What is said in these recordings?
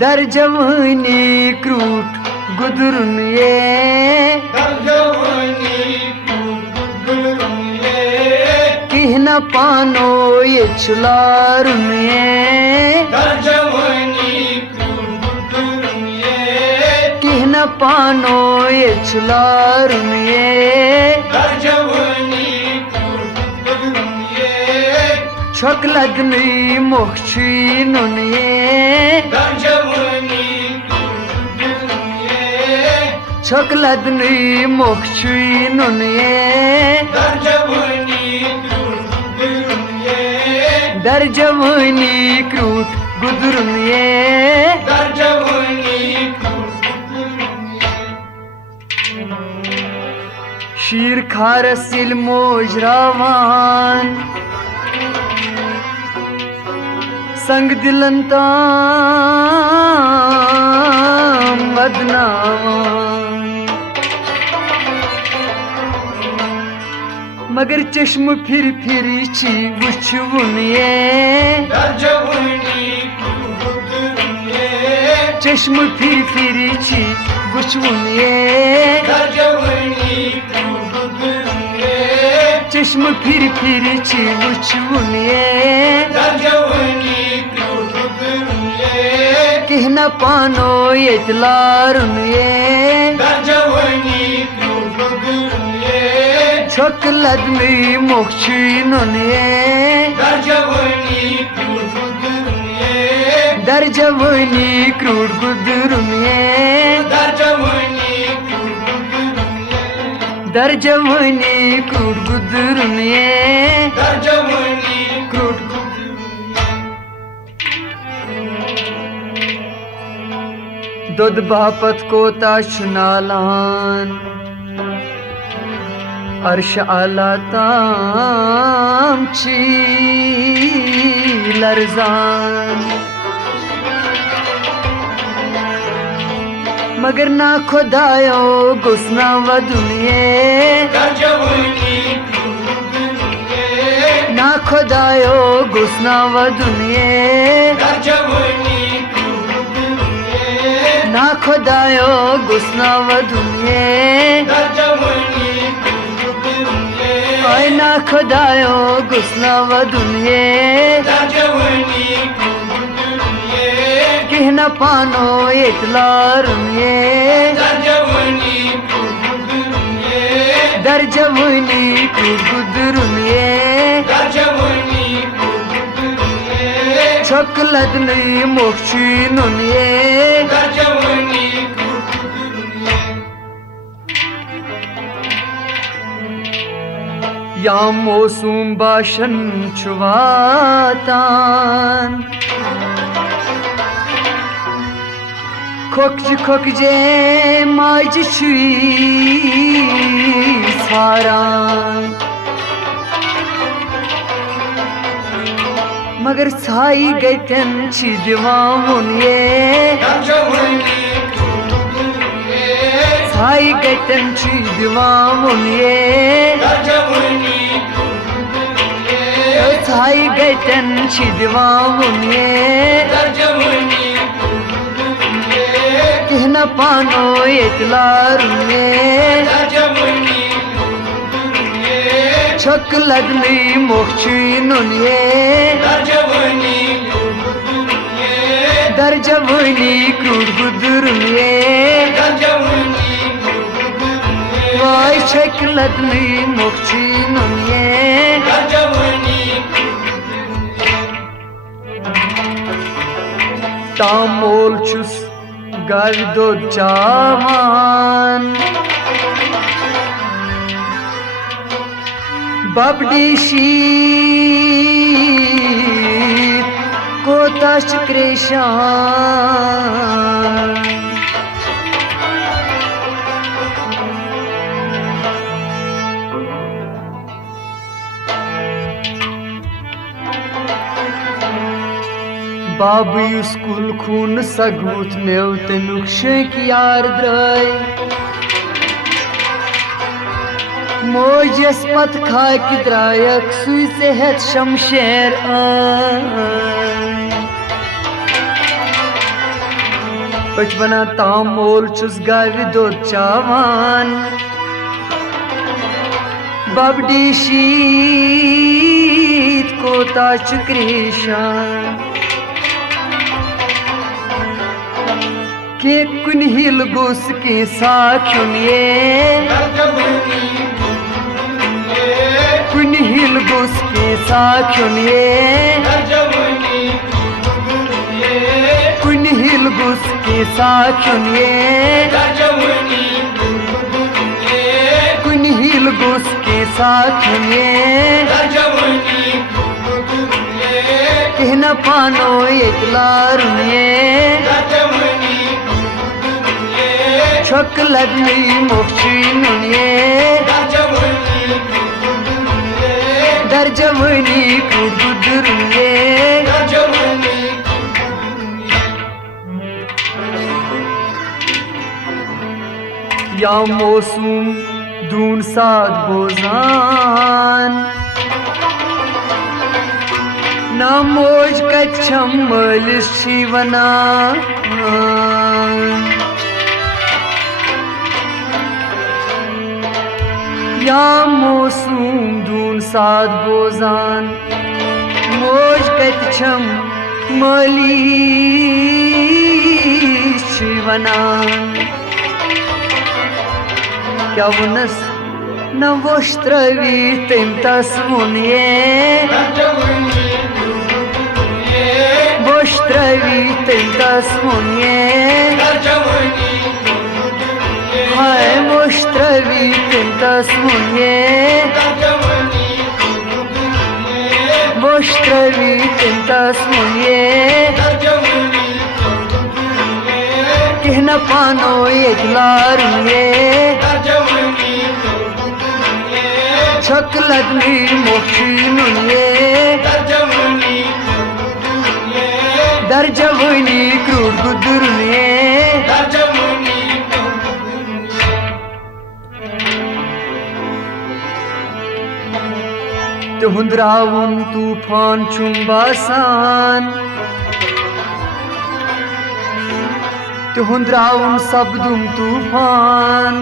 दर जवानी क्रूट गुदरुन ये किहना पानो ये छुलारुन ये किहना पानो ये छुलारुन ये छकलदनी मोक्षी नुन ये छकलदनी मोक्षी नुन ये दर जवानी क्रूट गुदरुन ये शीर खारसिल मोजरावान संग दिलंता मदनावान मगर चश्म फिर छी वुछवुन ये चश्म फिर छी वुछवुन ये चश्म फिर छी वुछवुन ये किहना पानो ये तलारुन ये छकलदनी मोक्षी नुन ये दर जवानी क्रूट गुदरुन ये दर जवानी क्रूट गुदरुन ये क्रूट दुध बापत कोता शुनालान अर्श आला ताम छी लरजान मगर ना खुदायो गुस्ना वदुनिये ना खुदायो गुस्ना वदुनिये ना खुदायो गुस्ना वदुनिये ओए ना खुदायो गुस्ना वदुनिये किहना पानो इतलारुन ये दर जवानी क्रूट गुदरुन ये छकलदनी मोक्षी नुन ये या मौसम बाशन छुवातान खोकजे माज छुई सारान मगर छाई गटन छी दिवामुन ये छाई गटन छी दिवामुन ये छाई गटन छी दिवामुन ये किहना पानो इतलारुन ये छकलदनी मोक्षी नुन ये दर जवानी क्रूट गुदरुन ये वाय छकलदनी मोक्षी नुन ये तामोल छुस गर्दो चावान बबडी शीत कोताश क्रेशान बाबू स्कूल खून सगूत मेव तनुक शेक यार द्राय मोजस पत खाक द्रायक सुई सेहत शमशेर अच वना ताम मोल चुस गावि दोद चावान बबडी शीत कोता चुक्रेशान के कुन हिल गुस के साख्युन ये कुन हिल गुस के साख्युन ये कुन हिल गुस के साख्युन ये कुन हिल गुस के साख्युन ये कहना पानो एक लारुन ये छक लदनी मोक्षीनुन ये दर्जवनी कुदुरुन ये या मौसम दून साद बोजान ना मोज कच्छम मलिस शिवना या मौसम दून साद बोजान मोज कच्छम मलिस शिवना क्या वनस न वोष्ट्रवी तेम तस्मुन ये वोष्ट्रवी तेम तस्मुन ये हाय वोष्ट्रवी तेम तस्मुन ये वोष्ट्रवी तेम तस्मुन ये कहना पानो एक लारुन ये छक लदनी मोक्षीनुन ये दर्जवनी क्रूर गुदुरुन ये तुहुंद रावुन तूफान चुम्बासान तुहुंद रावुन सबदुम तूफान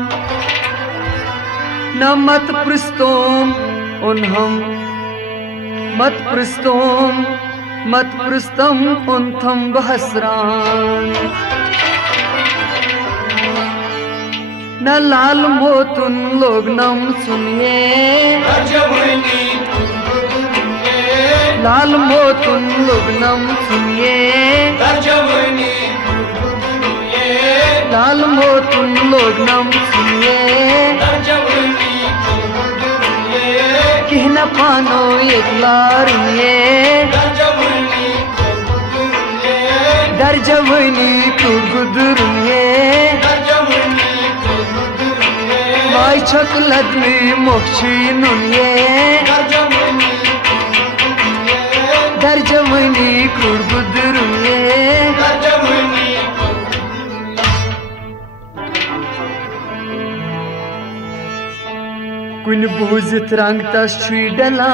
न मत पृस्तोम उन्हम मत पृस्तम उन्थम बहसरान न लाल मोतुन लोग नम सुनिए लाल मोतुन लोग नम सुनिए लाल मोतुन लोग नम सुनिए कहना पानो एक लारुन ये दर्जवनी कुदुरुन ये माय छक लदनी मोक्षीनुन ये दर्जवनी कुदुरुन ये कुन बूजित रंग तस छुई डलान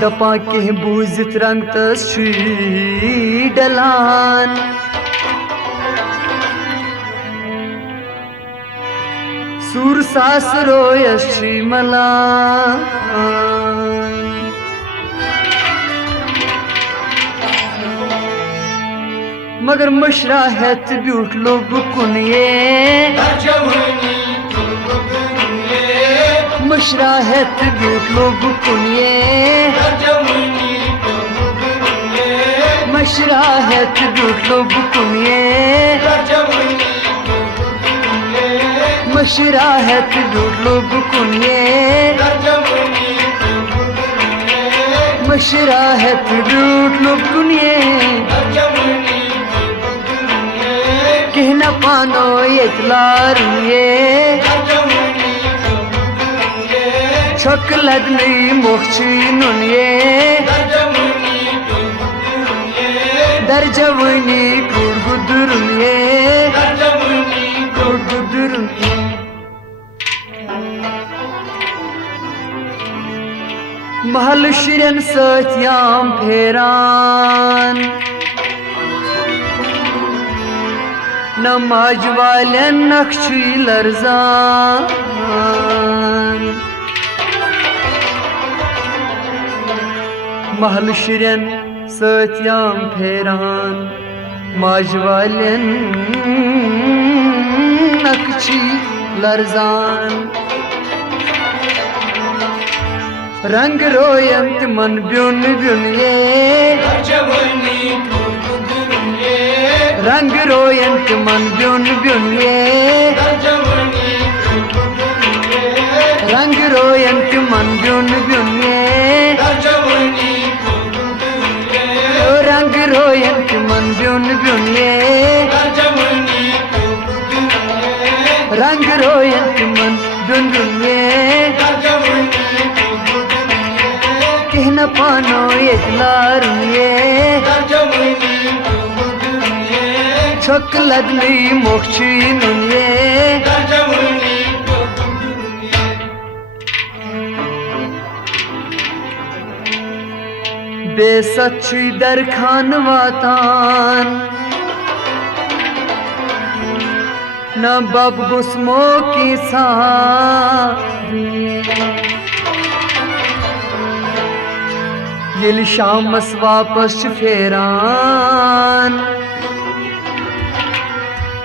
दपा के बूजित रंग तस छुई डलान सूर सासरो यश्री मलान मगर मशरा है ब्यूट लोग कुन ये मशरा है ब्यूट लोग कुन ये मशरा है ब्यूट लोग कुन ये मशरा है ब्यूट लोग कुन ये मशरा है ब्यूट लोग कुन ये कहना पानो एक लारुन ये छक लदनी मोक्षीनुन ये दर्जवनी कुदुरुन ये कुदुरुन ये महल शुरन सत्याम फेरान नमाज वालन नक्शी लर्जान महल शुरन सत्याम फेरान माज वालन नक्शी लर्जान रंग रोयम तिमन ब्युन ब्युन ये रंग रोयम तिमन ब्युन ब्युन ये रंग रोयम तिमन ब्युन ब्युन ये रंग रोयम तिमन ब्युन ब्युन ये रंग रोयम तिमन ब्युन ब्युन ये कहना पानो ये छक लदली मोक्षी नुनिये बेसच्ची दर खान वातान न बब गुस्मो की सारी येल शामस वापस फेरान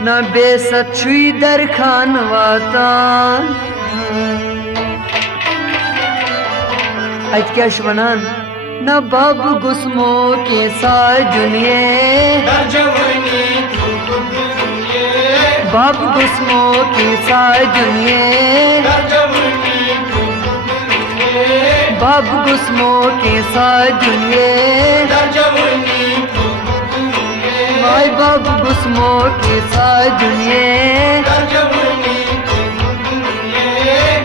न बेसच्ची दर खान वातान अत क्या वनान न बब गुस्मो के साजुनिये बब गुस्मो के साजुनिये बब गुस्मो के साजुनिये भाई बब गुस्मो के साजुनिये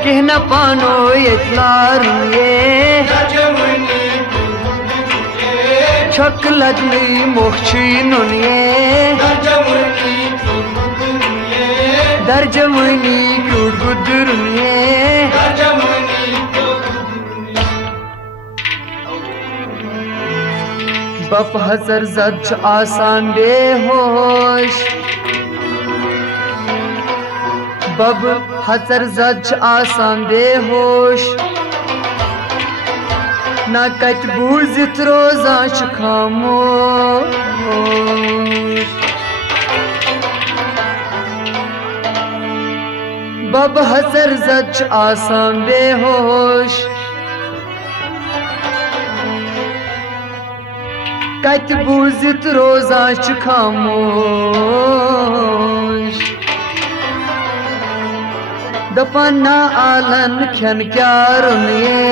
कहना पानो इतलारुनिये छक लदली मोक्षी नुनिये दर्जमनी क्यूट गुदरुनिये बप हजर जद आसान बेहोश बब हजर जद आसान बेहोश ना कत बूजित रोजा खामोश बब हजर जद आसान बेहोश कत बूजित रोजा खामोश दपन ना आलन खन क्या रुनिये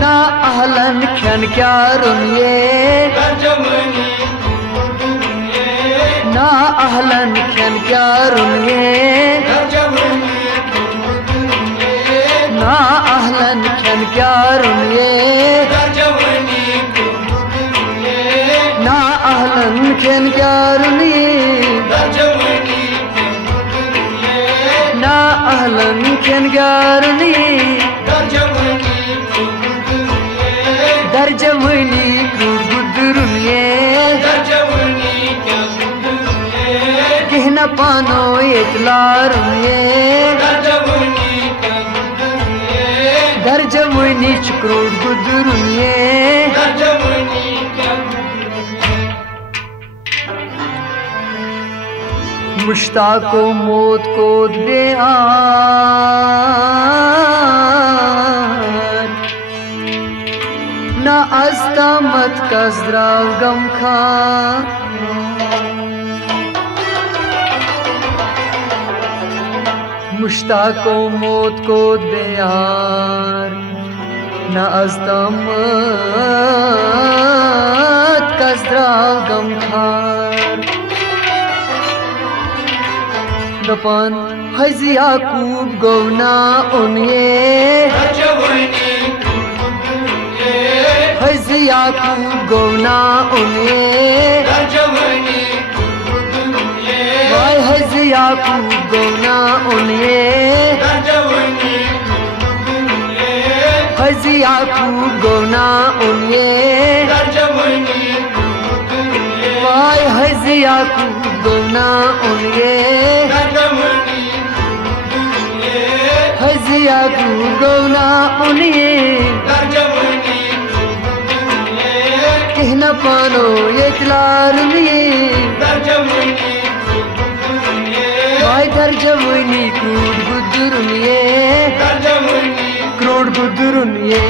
ना आहलन खन क्या रुनिये ना आहलन खन क्या रुनिये ना आहलन खन क्या रुनिये ना आहलन खन क्या रुनिये ना आहलन खन क्या रुनिये दर्जमनी गुदरुनिये कहना पानो इतलारुनिये दर्जमनी चक्रोट गुदरुनिये मुश्ताको मौत को दे ना आस्ता मत कसराव गम खा मुश्ताको मौत को दे ना आस्ता मत कसराव गम खा दपन हज याकूब गौना उन्ये हज याकूब गौना उन्ये वाय हज याकूब गौना उन्ये हजिया खूब गोना उन्ये वाय हजिया खूब गोना उन्ये हजिया खूब गोना उन्ये कहना पानो ये क्लारुनिये वाय दर्जमुनी क्रूड बुद्धुरुनिये क्रूड बुद्धुरुनिये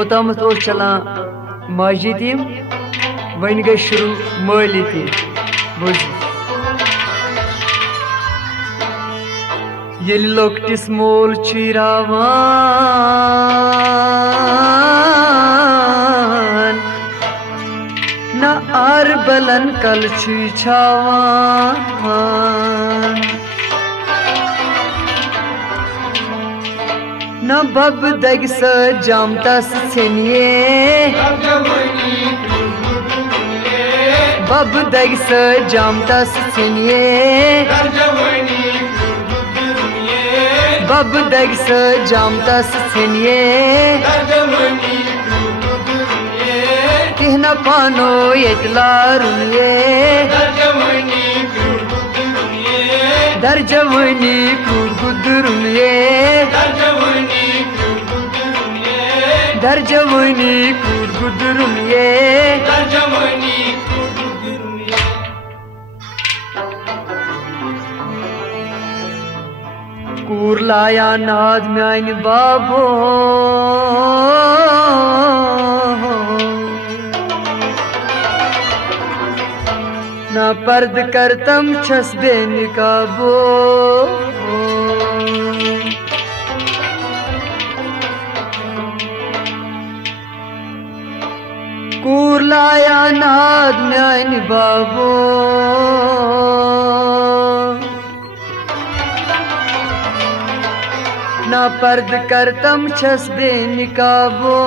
ओतमत ओस चलान मस्जिद वन गई शुरू माली ती बुझ येल लोकटिस मोल चिरावान न आरबलन कल छावान न बब दग स जामतस छनिए बब दग स जामतस छनिए बब दग स जामतस छनिए कहना पानो यतलारुनिये दर्जमुनी क्रूड बुद्धुरुनिये दर्जमुनी क्रूड बुद्धुरुनिये कूर लाया नाद म्यान बाबो ना पर्द करतम छसबे निकाबो कूर लाया नाद म्यान बाबो ना पर्द करतम छसबे निकाबो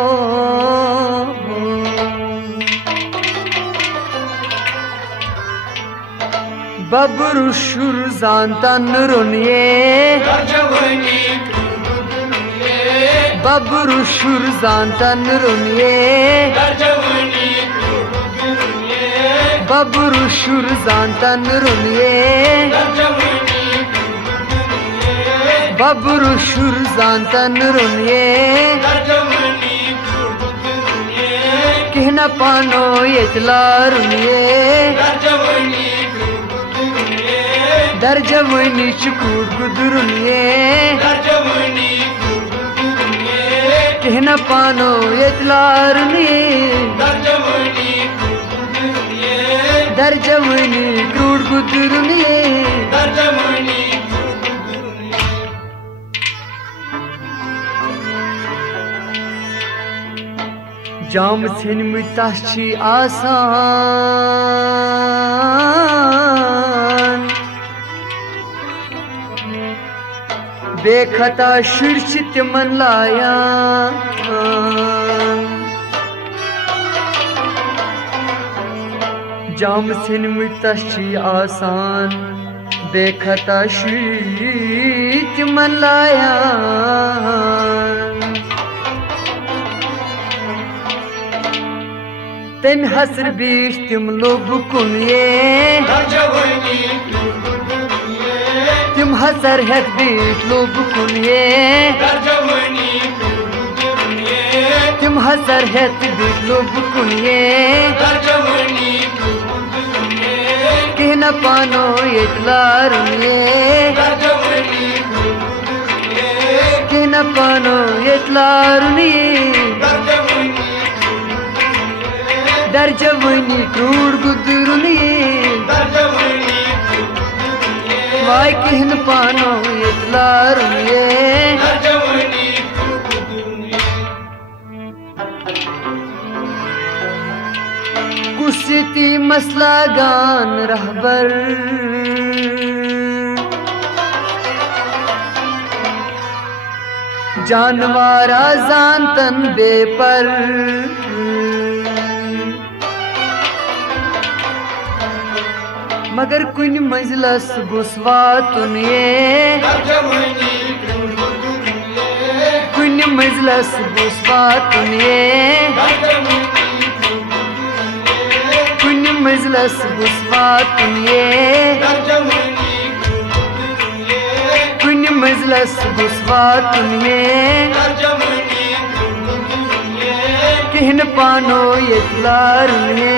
बबरू शुर जानतन रुनिये बबरू शुर जानतन रुनिये बबरू शुर जानतन रुनिये बबरू शुर जानतन रुनिये कहना पानो यतलारुनिये दर्जमुनी चुकूड बुद्धुरुनिये कहना पानो यतलारुनिये दर्जमुनी क्रूड बुद्धुरुनिये जाम छिनमुतस छी आसान बेखता शुर छ तिमन लायान जाम छिनमुतस छी आसान बेखता शुर तिमन लायान तम हसर बीच तिम लोग कुनिये तिम हसर हेत बीच लोग कुनिये तिम हसर हेत बीच लोग कुनिये कहना पानो यतलारुनिये कहना पानो यतलारुनिये दर्जमुनी क्रूड बुद्धुरुनिये वाय कहना पानो यतलारुनिये कुसिती मसला गान रहबर जानवारा जानतन बेपर मगर कुन मंजिलस गुस वातुन ये कुन मंजिलस गुस वातुन ये कुन मंजिलस गुस वातुन ये कुन मंजिलस गुस वातुन ये कहन पानो यतलारुन ये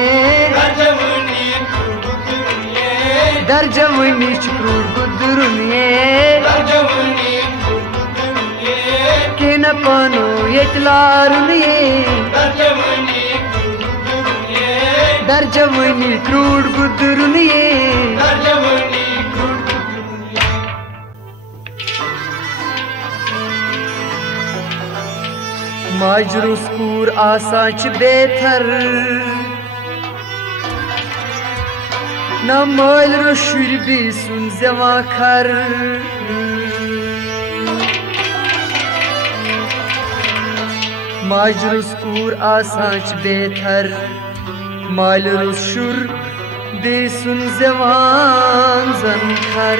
दर जवानी क्रूर गुदरुन ये कहन पानो यतलारुन ये दर जवानी क्रूर गुदरुन ये माजरूस कूर आसाच बेथर ना माल रो शुर भी सुन जवा खर माजरूस कूर आसाच बेथर माल रो शुर भी सुन जवान जन खर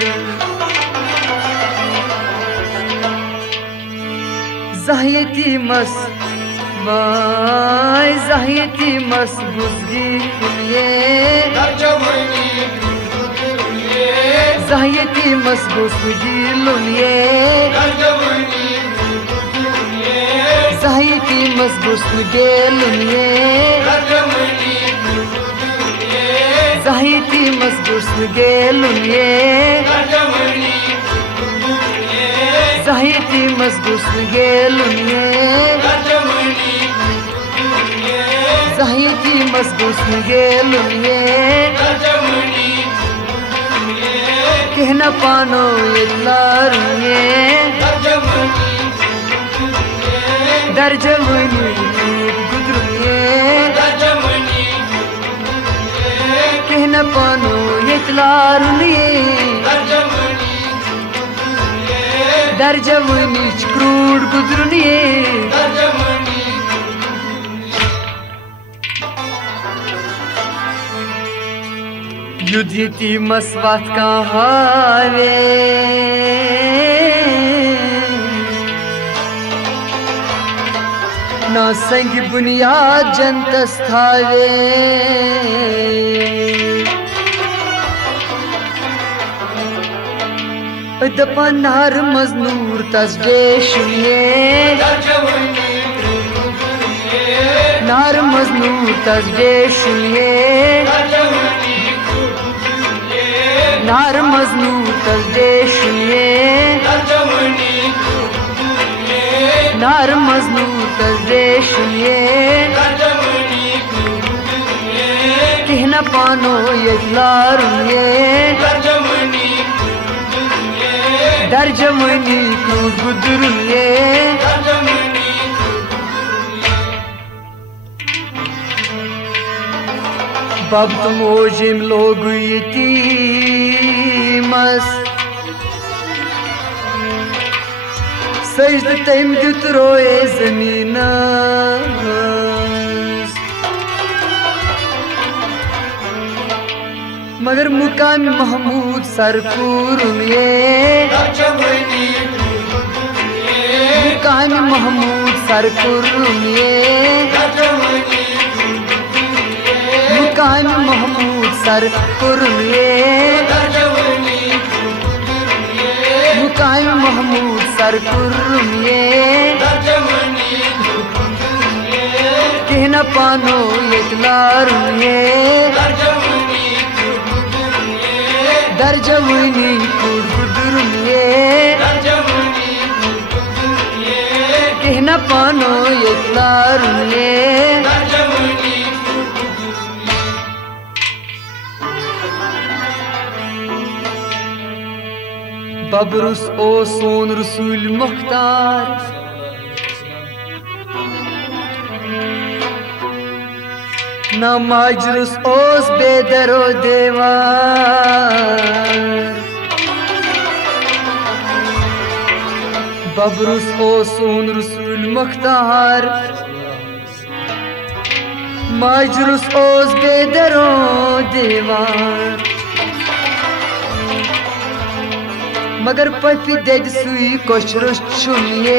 Zahiyeti mas vay zahiyeti mas buzgi kulye zahiyeti mas buzgi lulye zahiyeti mas buzgi lulye zahiyeti mas buzgi lulye zahiyeti mazgusn gelun ye zahiyeti mazgusn gelun ye कहना पानो यतलारुन ये दर जवानी गुदरुन ये कहना पानो यतलारुन ये दर जवानी क्रूर गुदरुन ये युद्धति मसवात का हावे ना संग बुनियाद जनतस थावे दपन हर मजनूर तस्डेशुये नार मजनूर तस्डेशुये नार मजनूर तस्डेशुये नार मजनूर तस्डेशुये कहना पानो यतलारुन ये दर जवानी क्रूर गुदरुन ये बब तुम ओजिम लोग यतीमस सजद तम दित रोए जमीनस मगर मुकाम महमूद सरकूरुन ये मुकाम महमूद सरकूरुन ये मुकाम महमूद सरकूरुन ये मुकाम महमूद सरकूरुन ये कहना पानो यतलारुन ये दर जवानी क्रूर गुदरुन ये कहना पानो यतलारुन ये बबरुस ओ सोन रसूल मुख्तार ना माजरुस ओस बेदरो देवार बबरुस ओ सोन रसूल मुख्तार माजरुस ओस बेदरो देवार मगर पपी देद सुई कोशरुस चुनिए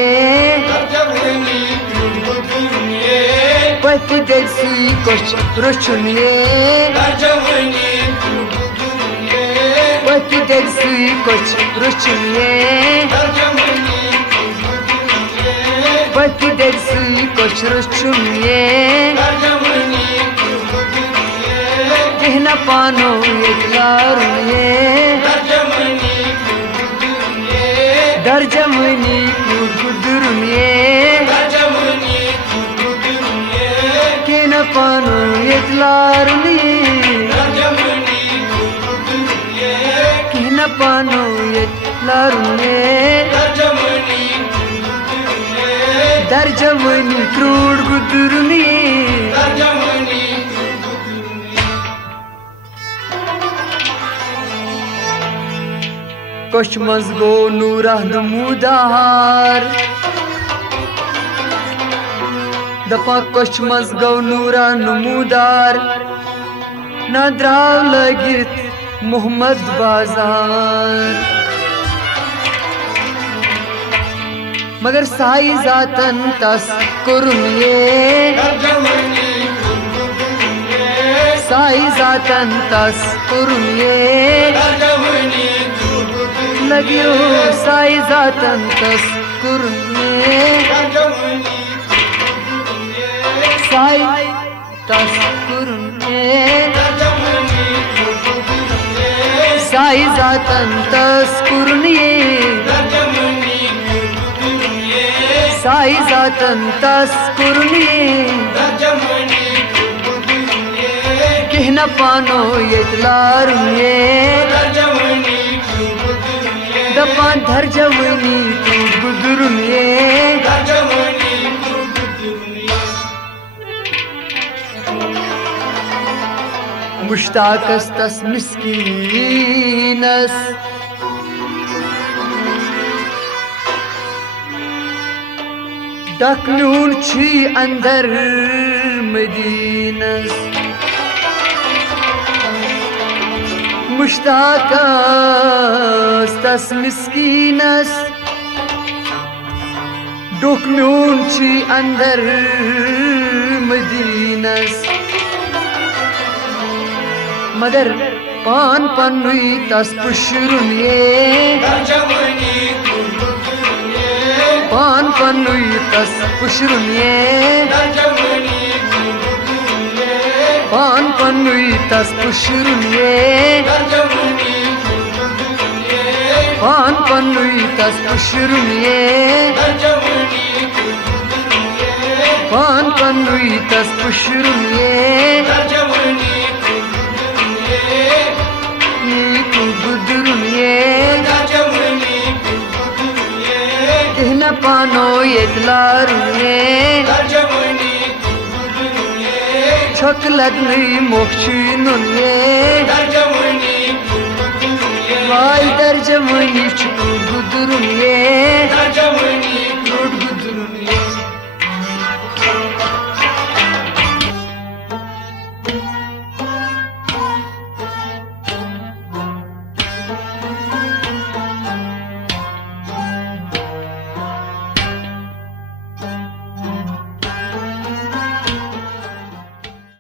पपी देद सुई कोशरुस चुनिए पपी देद सुई कोशरुस चुनिए पपी देद सुई कोशरुस चुनिए कहना पानो एकलारुए दर्जमनी कुदुरुनिए कहना पानो एकलारुए कहना पानो एकलारुए दर्जमनी क्रूड कुदुरुनिए कश मज गो नूरा नमूदार दपा कश मज गो नूरा नमूदार न द्राव लगित मोहम्मद बाजार मगर साई जातन तस कुरुनिए साई जातन तस कुरुनिए लगियो साई जातन तस कुरुनिए साई तस कुरुनिए साई जातन तस कुरुनिए साई जातन तस कुरुनिए कहना पानो यतलारुनिए दपा धर्जमनी गुदुरुनिए मुश्ताकस तस मिस्कीनस डकनून छी अंदर मदीनस मुश्ताकस तस मिस्कीनस डकनून छी अंदर मदीनस मगर पान पन्नुई तस पुशरुनिए पान पन्नुई तस पुशरुनिए पान पन्नुई तस पुशरुनिए पान पन्नुई तस पुशरुनिए पान पन्नुई तस पुशरुनिए कहना पानो यतलारुए छक लगनी मोक्षुनुए वाई दर्जमनी गुदुरुए